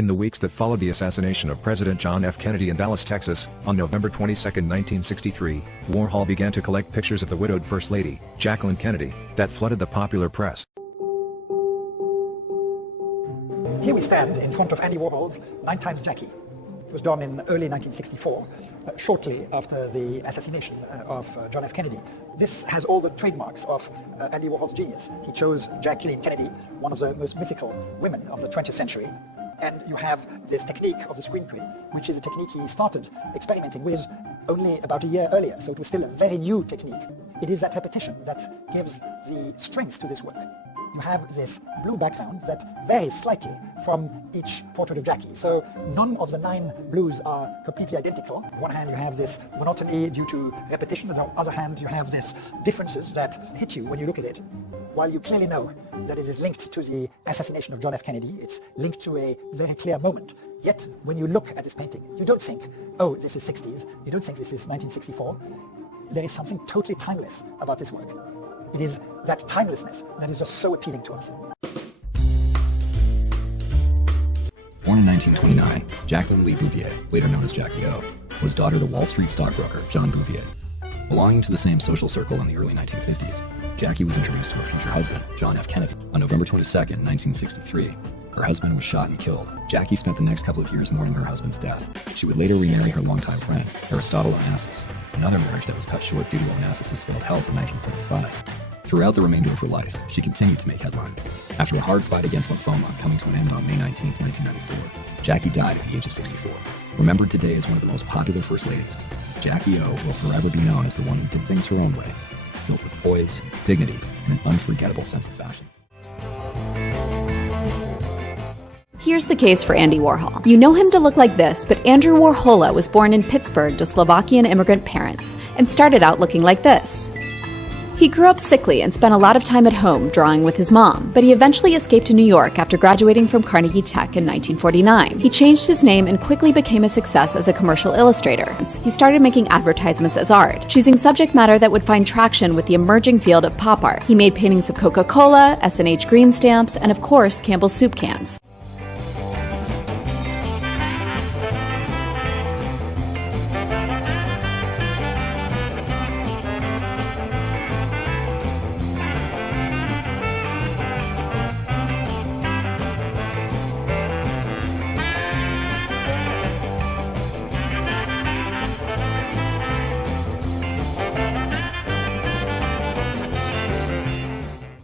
In the weeks that followed the assassination of President John F. Kennedy in Dallas, Texas, on November 22, 1963, Warhol began to collect pictures of the widowed First Lady, Jacqueline Kennedy, that flooded the popular press. Here we stand in front of Andy Warhol's 9 Times Jackie. It was done in early 1964, shortly after the assassination of John F. Kennedy. This has all the trademarks of Andy Warhol's genius. He chose Jacqueline Kennedy, one of the most mythical women of the 20th century. And you have this technique of the screen print, which is a technique he started experimenting with only about a year earlier, so it was still a very new technique. It is that repetition that gives the strength to this work. You have this blue background that varies slightly from each portrait of Jackie. So none of the 9 blues are completely identical. On one hand, you have this monotony due to repetition. On the other hand, you have these differences that hit you when you look at it. While you clearly know that it is linked to the assassination of John F. Kennedy, it's linked to a very clear moment. Yet, when you look at this painting, you don't think, oh, this is 60s. You don't think this is 1964. There is something totally timeless about this work. It is that timelessness that is just so appealing to us. Born in 1929, Jacqueline Lee Bouvier, later known as Jackie O, was daughter of the Wall Street stockbroker John Bouvier. Belonging to the same social circle in the early 1950s, Jackie was introduced to her future husband, John F. Kennedy. On November 22, 1963, her husband was shot and killed. Jackie spent the next couple of years mourning her husband's death. She would later remarry her longtime friend, Aristotle Onassis, another marriage that was cut short due to Onassis' failed health in 1975. Throughout the remainder of her life, she continued to make headlines. After a hard fight against lymphoma coming to an end on May 19, 1994, Jackie died at the age of 64. Remembered today as one of the most popular first ladies, Jackie O will forever be known as the one who did things her own way, filled with poise, dignity, and an unforgettable sense of fashion. Here's the case for Andy Warhol. You know him to look like this, but Andrew Warhola was born in Pittsburgh to Slovakian immigrant parents and started out looking like this. He grew up sickly and spent a lot of time at home drawing with his mom, but he eventually escaped to New York after graduating from Carnegie Tech in 1949. He changed his name and quickly became a success as a commercial illustrator. He started making advertisements as art, choosing subject matter that would find traction with the emerging field of pop art. He made paintings of Coca-Cola, S&H green stamps, and of course, Campbell's soup cans.